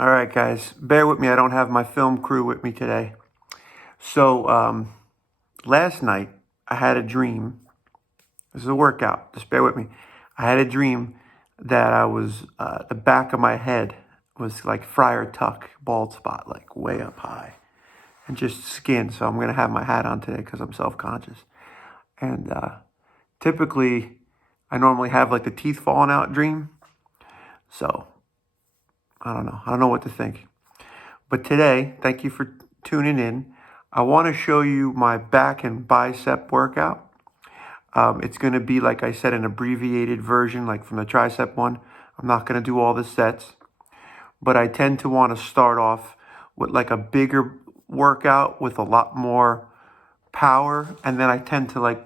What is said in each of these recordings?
All right, guys, bear with me. I don't have my film crew with me today. So last night I had a dream. This is a workout. Just bear with me. I had a dream that I was the back of my head was like Friar Tuck, bald spot, like way up high, and just skin. So I'm gonna have my hat on today because I'm self-conscious. And typically, I normally have like the teeth falling out dream. So I don't know. I don't know what to think. But today, thank you for tuning in. I want to show you my back and bicep workout. It's going to be, like I said, an abbreviated version, like from the tricep one. I'm not going to do all the sets, but I tend to want to start off with like a bigger workout with a lot more power. And then I tend to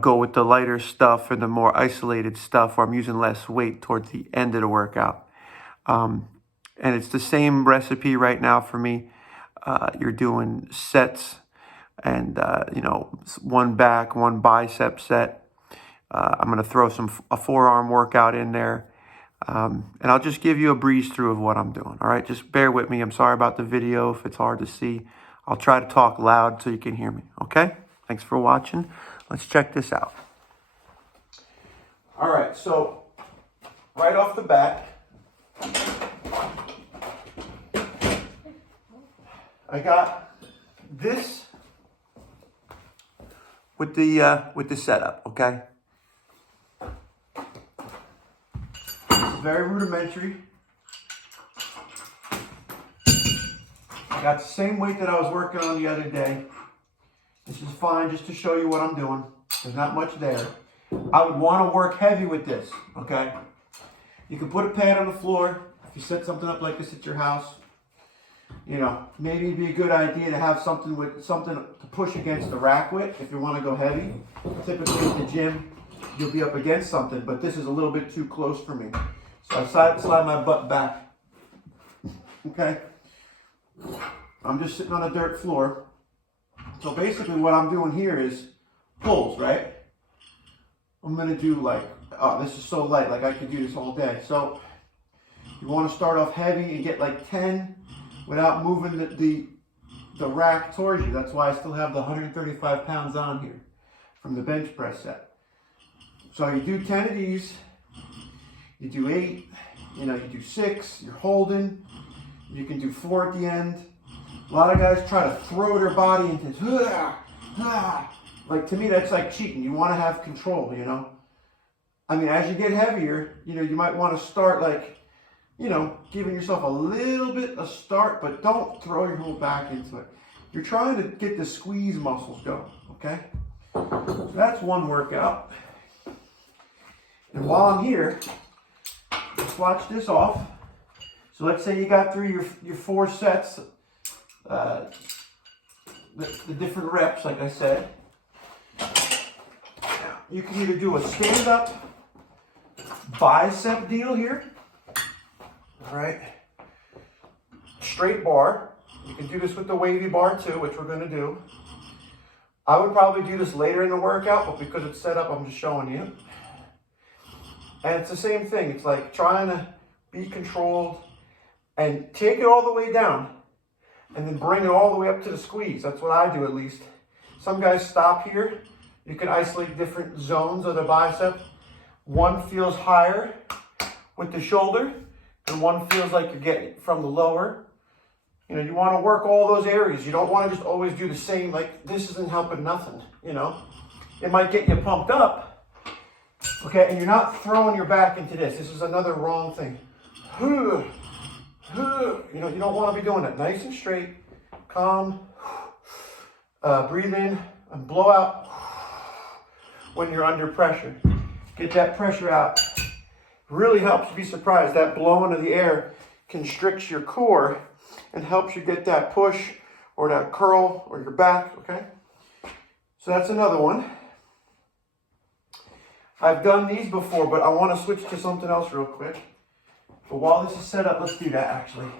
go with the lighter stuff and the more isolated stuff where I'm using less weight towards the end of the workout. And it's the same recipe right now for me. You're doing sets and, one back, one bicep set. I'm going to throw a forearm workout in there. And I'll just give you a breeze through of what I'm doing. All right, just bear with me. I'm sorry about the video if it's hard to see. I'll try to talk loud so you can hear me. Okay, thanks for watching. Let's check this out. All right, so right off the bat, I got this with the setup, okay? It's very rudimentary. I got the same weight that I was working on the other day. This is fine just to show you what I'm doing. There's not much there. I would want to work heavy with this, okay? You can put a pad on the floor. If you set something up like this at your house, maybe it'd be a good idea to have something to push against the rack with if you want to go heavy. Typically at the gym, you'll be up against something, but this is a little bit too close for me. So I slide my butt back. Okay? I'm just sitting on a dirt floor. So basically what I'm doing here is pulls, right? I'm going to do this is so light, I could do this all day. So you want to start off heavy and get like 10 without moving the rack towards you. That's why I still have the 135 pounds on here from the bench press set. So you do 10 of these, you do 8, you do 6, you're holding, you can do 4 at the end. A lot of guys try to throw their body into like, to me that's like cheating. You want to have control, I mean, as you get heavier, you might want to start giving yourself a little bit of start, but don't throw your whole back into it. You're trying to get the squeeze muscles going, okay? So that's one workout. And while I'm here, let's watch this off. So let's say you got through your 4 sets, the different reps, like I said. Now, you can either do a stand-up bicep deal here. All right, straight bar. You can do this with the wavy bar too, which we're going to do. I would probably do this later in the workout, but because it's set up, I'm just showing you. And it's the same thing. It's like trying to be controlled and take it all the way down and then bring it all the way up to the squeeze. That's what I do, at least. Some guys stop here. You can isolate different zones of the bicep. One feels higher with the shoulder, and one feels like you're getting it from the lower. You want to work all those areas. You don't want to just always do the same, like this isn't helping nothing, It might get you pumped up, okay? And you're not throwing your back into this. This is another wrong thing. You don't want to be doing that. Nice and straight, calm, breathe in and blow out when you're under pressure. Get that pressure out. Really helps. You'd be surprised. That blowing of the air constricts your core and helps you get that push or that curl or your back, okay? So that's another one. I've done these before, but I want to switch to something else real quick. But while this is set up, let's do that actually.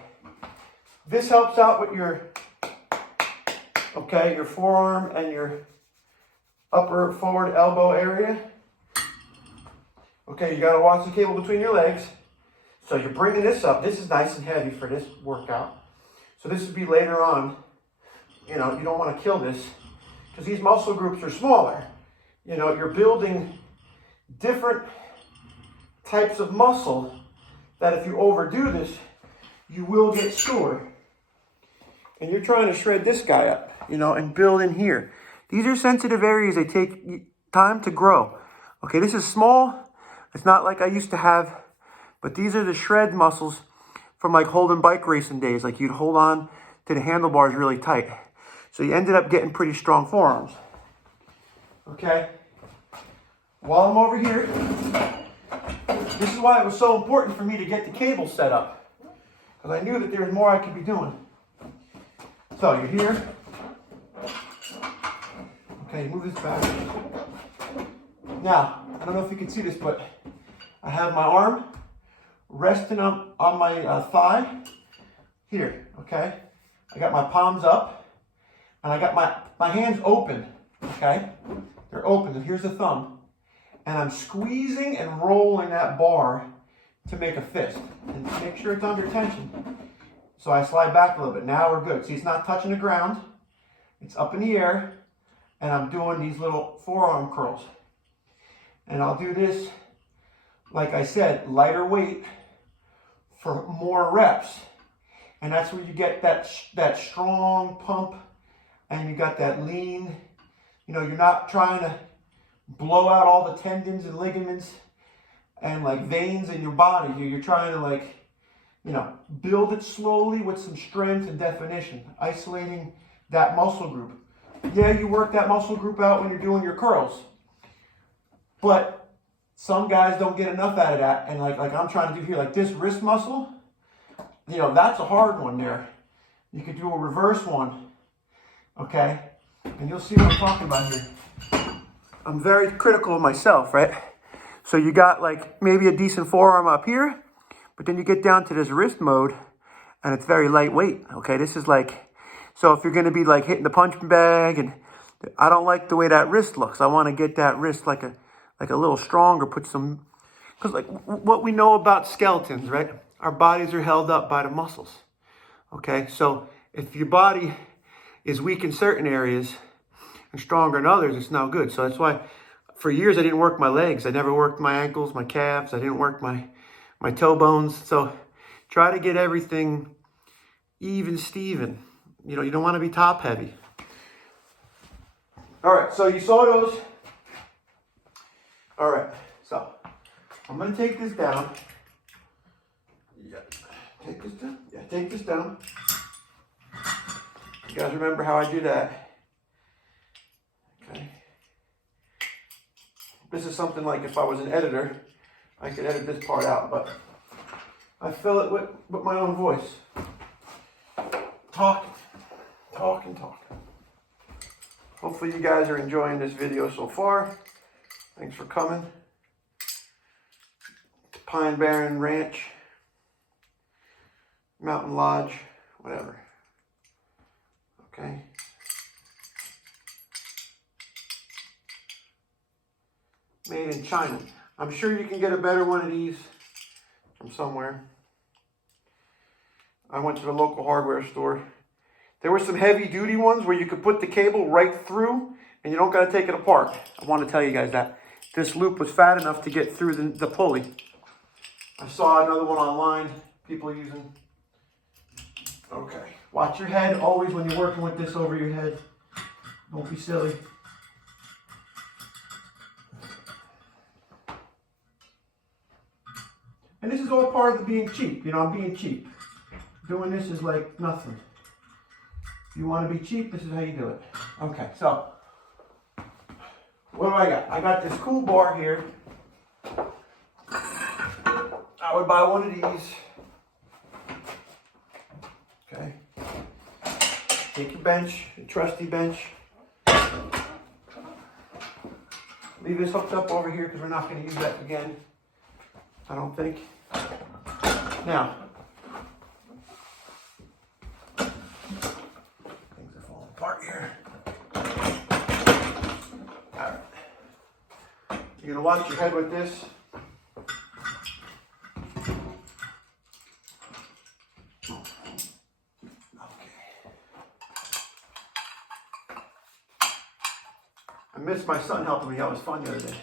This helps out with your forearm and your upper forward elbow area. Okay, you got to watch the cable between your legs. So you're bringing this up. This is nice and heavy for this workout. So this would be later on. You know, you don't want to kill this because these muscle groups are smaller. You know, you're building different types of muscle that if you overdo this, you will get sore. And you're trying to shred this guy up, you know, and build in here. These are sensitive areas. They take time to grow. Okay, this is small. It's not like I used to have, but these are the shred muscles from like holding bike racing days. Like you'd hold on to the handlebars really tight. So you ended up getting pretty strong forearms. Okay. While I'm over here, this is why it was so important for me to get the cable set up. Because I knew that there was more I could be doing. So you're here. Okay, move this back. Now, I don't know if you can see this, but I have my arm resting on my thigh here, okay? I got my palms up, and I got my hands open, okay? They're open, and here's the thumb. And I'm squeezing and rolling that bar to make a fist. And make sure it's under tension. So I slide back a little bit. Now we're good. See, it's not touching the ground. It's up in the air, and I'm doing these little forearm curls. And I'll do this, like I said, lighter weight for more reps. And that's where you get that strong pump and you got that lean. You know, you're not trying to blow out all the tendons and ligaments and like veins in your body. You're trying to like, you know, build it slowly with some strength and definition, isolating that muscle group. Yeah, you work that muscle group out when you're doing your curls. But some guys don't get enough out of that. And like I'm trying to do here, like this wrist muscle, you know, that's a hard one there. You could do a reverse one, okay? And you'll see what I'm talking about here. I'm very critical of myself, right? So you got like maybe a decent forearm up here, but then you get down to this wrist mode and it's very lightweight, okay? This is like, so if you're gonna be like hitting the punching bag, and I don't like the way that wrist looks. I wanna get that wrist like a little stronger, put some, because like what we know about skeletons, right? Our bodies are held up by the muscles, okay? So if your body is weak in certain areas and stronger in others, it's no good. So that's why for years I didn't work my legs. I never worked my ankles, my calves. I didn't work my toe bones. So try to get everything even Steven. You know, you don't want to be top heavy. All right, so you saw those. All right, so I'm going to take this down. Yeah, take this down. Yeah, take this down. You guys remember how I do that? Okay. This is something like if I was an editor, I could edit this part out, but I fill it with my own voice. Talk. Hopefully you guys are enjoying this video so far. Thanks for coming. To Pine Barren Ranch, Mountain Lodge, whatever. Okay. Made in China. I'm sure you can get a better one of these from somewhere. I went to the local hardware store. There were some heavy duty ones where you could put the cable right through and you don't got to take it apart. I want to tell you guys that. This loop was fat enough to get through the pulley. I saw another one online, people using. Okay. Watch your head always when you're working with this over your head. Don't be silly. And this is all part of the being cheap. You know, I'm being cheap. Doing this is like nothing. If you want to be cheap, this is how you do it. Okay, so what do I got? I got this cool bar here. I would buy one of these. Okay. Take your bench, your trusty bench. Leave this hooked up over here because we're not going to use that again. I don't think. Now, things are falling apart here. All right. You're going to watch your head with this. missed my son helping me. That was fun the other day.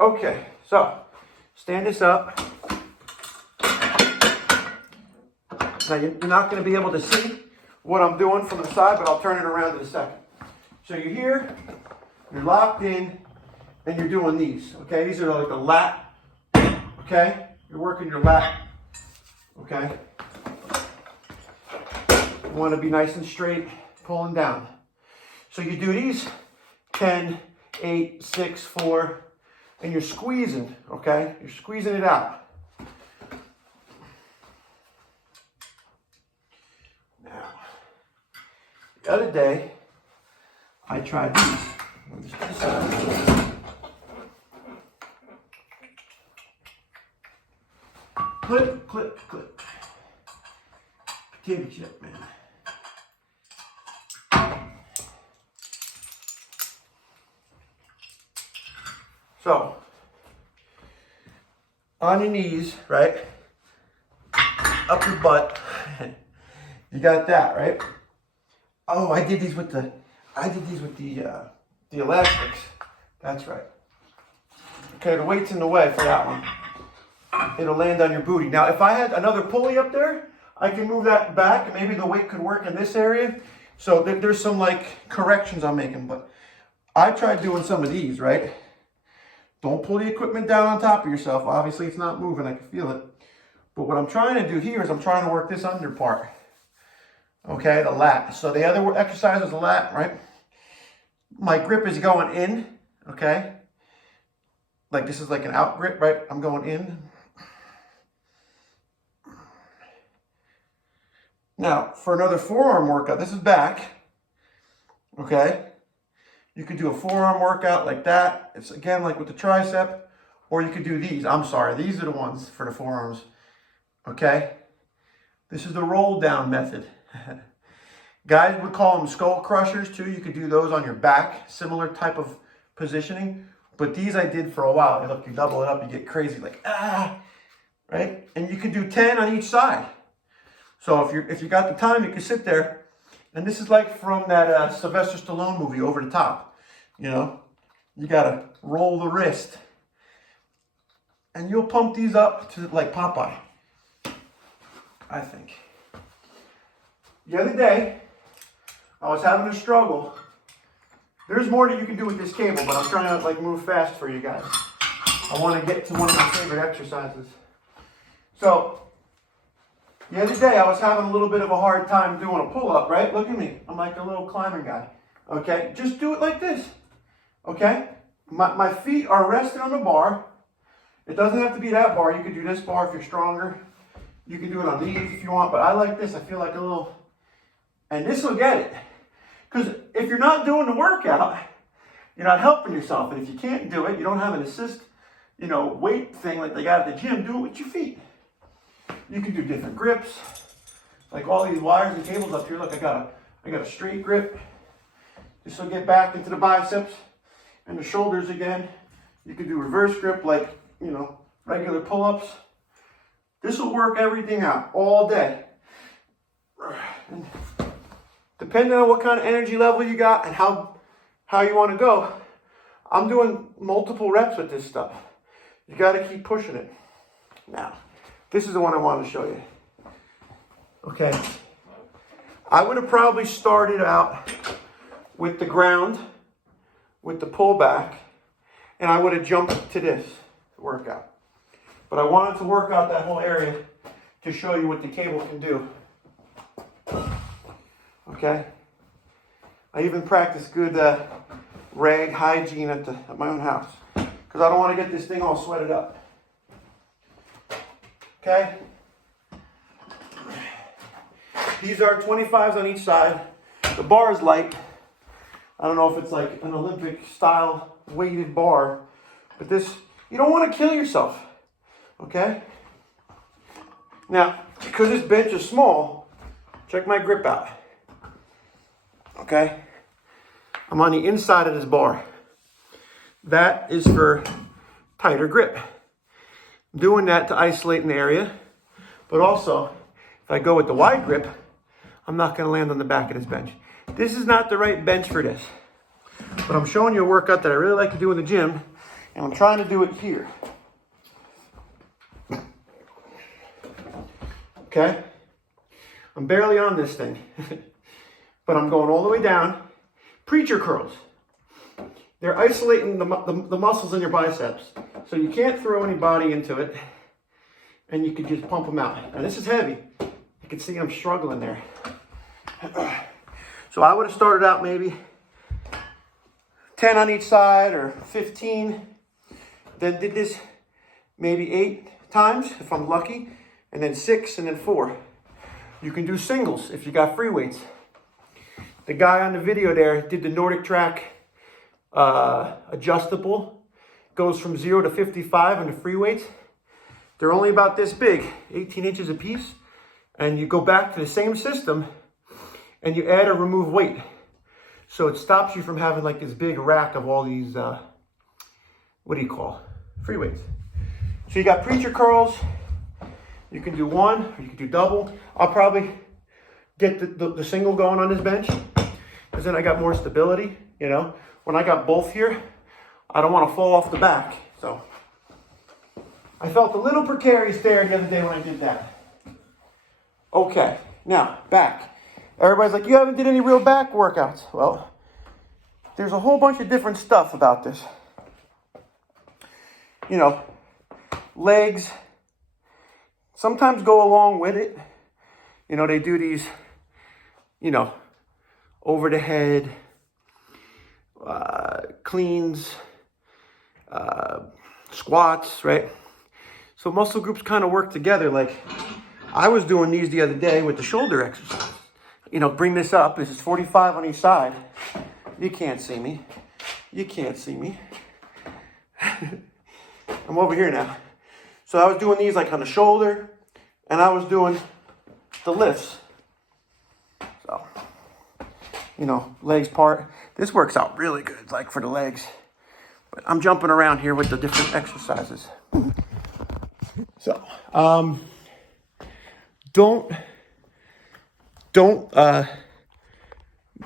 Okay, so stand this up. Now you're not going to be able to see what I'm doing from the side, but I'll turn it around in a second. So you're here, you're locked in, and you're doing these. Okay, these are like the lat. Okay, you're working your lat. Okay, you want to be nice and straight, pulling down. So you do these 10, 8, 6, 4, and you're squeezing. Okay, you're squeezing it out. The other day, I tried these. Clip, clip, clip. Potato chip, man. So, on your knees, right? Up your butt. You got that, right? Oh, I did these with the elastics. That's right. Okay, the weight's in the way for that one. It'll land on your booty. Now, if I had another pulley up there, I can move that back. Maybe the weight could work in this area. So there's some like corrections I'm making, but I tried doing some of these, right? Don't pull the equipment down on top of yourself. Obviously, it's not moving. I can feel it. But what I'm trying to do here is I'm trying to work this under part. Okay, the lat. So the other exercise is the lat, right? My grip is going in, okay? Like this is like an out grip, right? I'm going in. Now, for another forearm workout, this is back, okay? You could do a forearm workout like that. It's again like with the tricep, or you could do these. I'm sorry, these are the ones for the forearms, okay? This is the roll down method. Guys would call them skull crushers too. You could do those on your back, similar type of positioning. But these I did for a while. Look, you double it up, you get crazy, like right? And you can do 10 on each side. So if you got the time, you can sit there. And this is like from that Sylvester Stallone movie, Over the Top. You know, you gotta roll the wrist, and you'll pump these up to like Popeye, I think. The other day, I was having a struggle. There's more that you can do with this cable, but I'm trying to like move fast for you guys. I want to get to one of my favorite exercises. So, the other day I was having a little bit of a hard time doing a pull-up, right? Look at me. I'm like a little climbing guy. Okay? Just do it like this. Okay? My feet are resting on the bar. It doesn't have to be that bar. You can do this bar if you're stronger. You can do it on these if you want, but I like this. I feel like a little... And this will get it. Because if you're not doing the workout, you're not helping yourself. And if you can't do it, you don't have an assist, weight thing like they got at the gym, do it with your feet. You can do different grips. Like all these wires and cables up here. Look, I got a straight grip. This will get back into the biceps and the shoulders again. You can do reverse grip like, regular pull-ups. This will work everything out all day. And depending on what kind of energy level you got and how you want to go, I'm doing multiple reps with this stuff. You got to keep pushing it. Now, this is the one I wanted to show you. Okay. I would have probably started out with the ground, with the pullback, and I would have jumped to this workout. But I wanted to work out that whole area to show you what the cable can do. Okay? I even practice good rag hygiene at my own house, because I don't want to get this thing all sweated up. Okay? These are 25s on each side. The bar is light. I don't know if it's like an Olympic style weighted bar, but this, you don't want to kill yourself. Okay? Now, because this bench is small, check my grip out. Okay? I'm on the inside of this bar. That is for tighter grip. I'm doing that to isolate an area, but also, if I go with the wide grip, I'm not going to land on the back of this bench. This is not the right bench for this. But I'm showing you a workout that I really like to do in the gym, and I'm trying to do it here. Okay? I'm barely on this thing, but I'm going all the way down. Preacher curls. They're isolating the muscles in your biceps, so you can't throw any body into it, and you can just pump them out. Now this is heavy. You can see I'm struggling there. So I would have started out maybe 10 on each side or 15. Then did this maybe 8 times if I'm lucky, and then 6 and then 4. You can do singles if you got free weights. The guy on the video there did the Nordic Track adjustable. Goes from 0 to 55 on the free weights. They're only about this big, 18 inches a piece. And you go back to the same system and you add or remove weight. So it stops you from having like this big rack of all these, free weights. So you got preacher curls. You can do one, or you can do double. I'll probably get the single going on this bench, because then I got more stability, you know. When I got both here, I don't want to fall off the back. So I felt a little precarious there the other day when I did that. Okay, now back. Everybody's like, you haven't did any real back workouts. Well, there's a whole bunch of different stuff about this. You know, legs sometimes go along with it. You know, they do these, you know, over the head, cleans, squats, right? So muscle groups kind of work together. Like I was doing these the other day with the shoulder exercise. You know, bring this up. This is 45 on each side. You can't see me. You can't see me. I'm over here now. So I was doing these like on the shoulder, and I was doing the lifts. So, you know, legs part. This works out really good, like for the legs. But I'm jumping around here with the different exercises. So, don't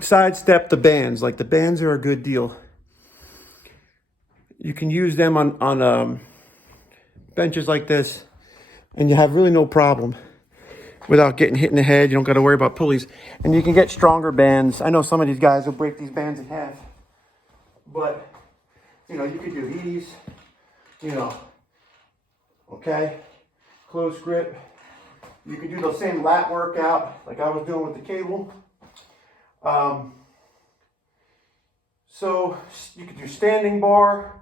sidestep the bands. Like the bands are a good deal. You can use them on benches like this, and you have really no problem without getting hit in the head. You don't got to worry about pulleys, and you can get stronger bands. I know some of these guys will break these bands in half, but you know, you could do these, you know, okay, close grip. You could do the same lat workout like I was doing with the cable. So you could do standing bar.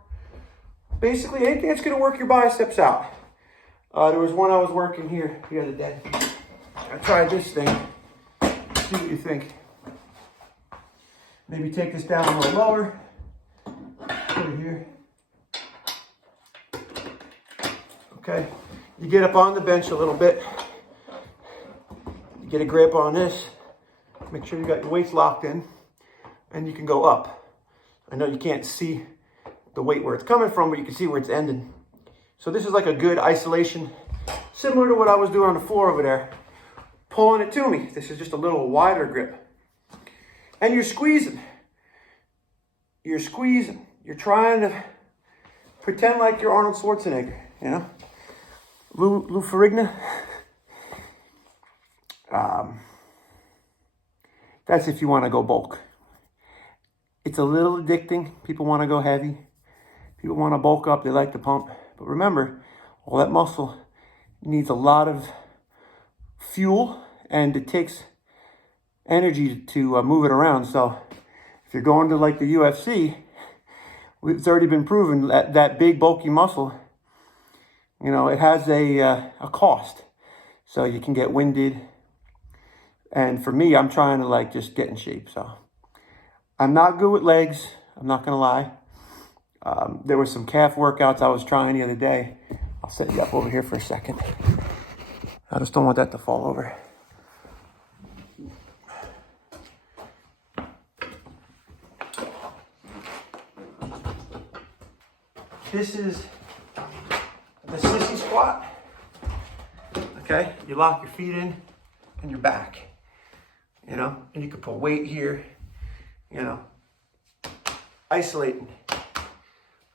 Basically, anything that's going to work your biceps out. There was one I was working here the other day. I tried this thing. See what you think. Maybe take this down a little lower. Put it here. Okay. You get up on the bench a little bit. You get a grip on this. Make sure you got your weights locked in. And you can go up. I know you can't see the weight where it's coming from, but you can see where it's ending. So this is like a good isolation, similar to what I was doing on the floor over there. Pulling it to me. This is just a little wider grip. And you're squeezing. You're squeezing. You're trying to pretend like you're Arnold Schwarzenegger, you know? Lou Ferrigno. That's if you want to go bulk. It's a little addicting. People want to go heavy. People want to bulk up. They like to pump. But remember, all that muscle needs a lot of fuel, and it takes energy to move it around. So if you're going to like the UFC, it's already been proven that that big bulky muscle, you know, it has a cost. So you can get winded. And for me, I'm trying to like just get in shape. So I'm not good with legs. I'm not going to lie. There were some calf workouts I was trying the other day. I'll set you up over here for a second. I just don't want that to fall over. This is the sissy squat. Okay, you lock your feet in and your back. You know, and you can put weight here. You know, isolating.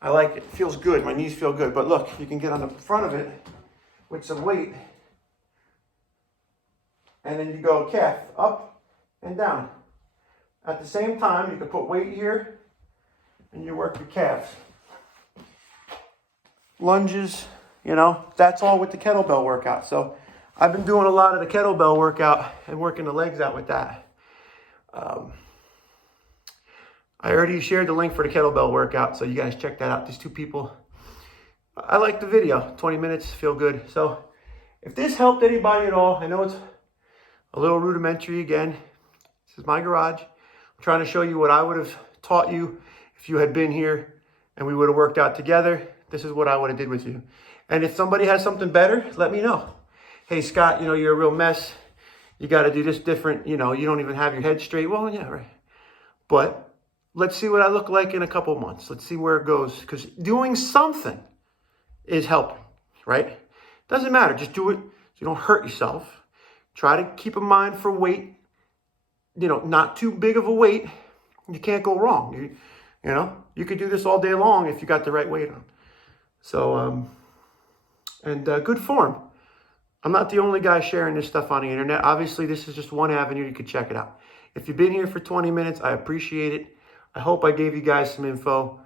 I like it. It feels good. My knees feel good. But look, you can get on the front of it with some weight. And then you go calf up and down. At the same time, you can put weight here and you work your calves. Lunges, you know, that's all with the kettlebell workout. So I've been doing a lot of the kettlebell workout and working the legs out with that. I already shared the link for the kettlebell workout, so you guys check that out. These two people, I like the video. 20 minutes, feel good. So if this helped anybody at all, I know it's a little rudimentary again. This is my garage. I'm trying to show you what I would have taught you if you had been here and we would have worked out together. This is what I would have did with you. And if somebody has something better, let me know. Hey, Scott, you know, you're a real mess. You got to do this different. You know, you don't even have your head straight. Well, yeah, right. But let's see what I look like in a couple months. Let's see where it goes. Because doing something is helping, right? Doesn't matter. Just do it so you don't hurt yourself. Try to keep a mind for weight. You know, not too big of a weight. You can't go wrong. You know, you could do this all day long if you got the right weight on. So, good form. I'm not the only guy sharing this stuff on the internet. Obviously, this is just one avenue. You could check it out. If you've been here for 20 minutes, I appreciate it. I hope I gave you guys some info.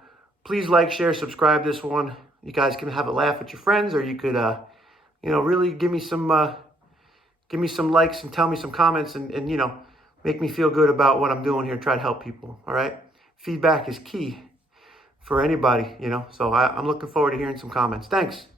Please like, share, subscribe this one. You guys can have a laugh with your friends, or you could, you know, really give me some likes and tell me some comments and, you know, make me feel good about what I'm doing here. Try to help people, all right? Feedback is key for anybody, you know. So I'm looking forward to hearing some comments. Thanks.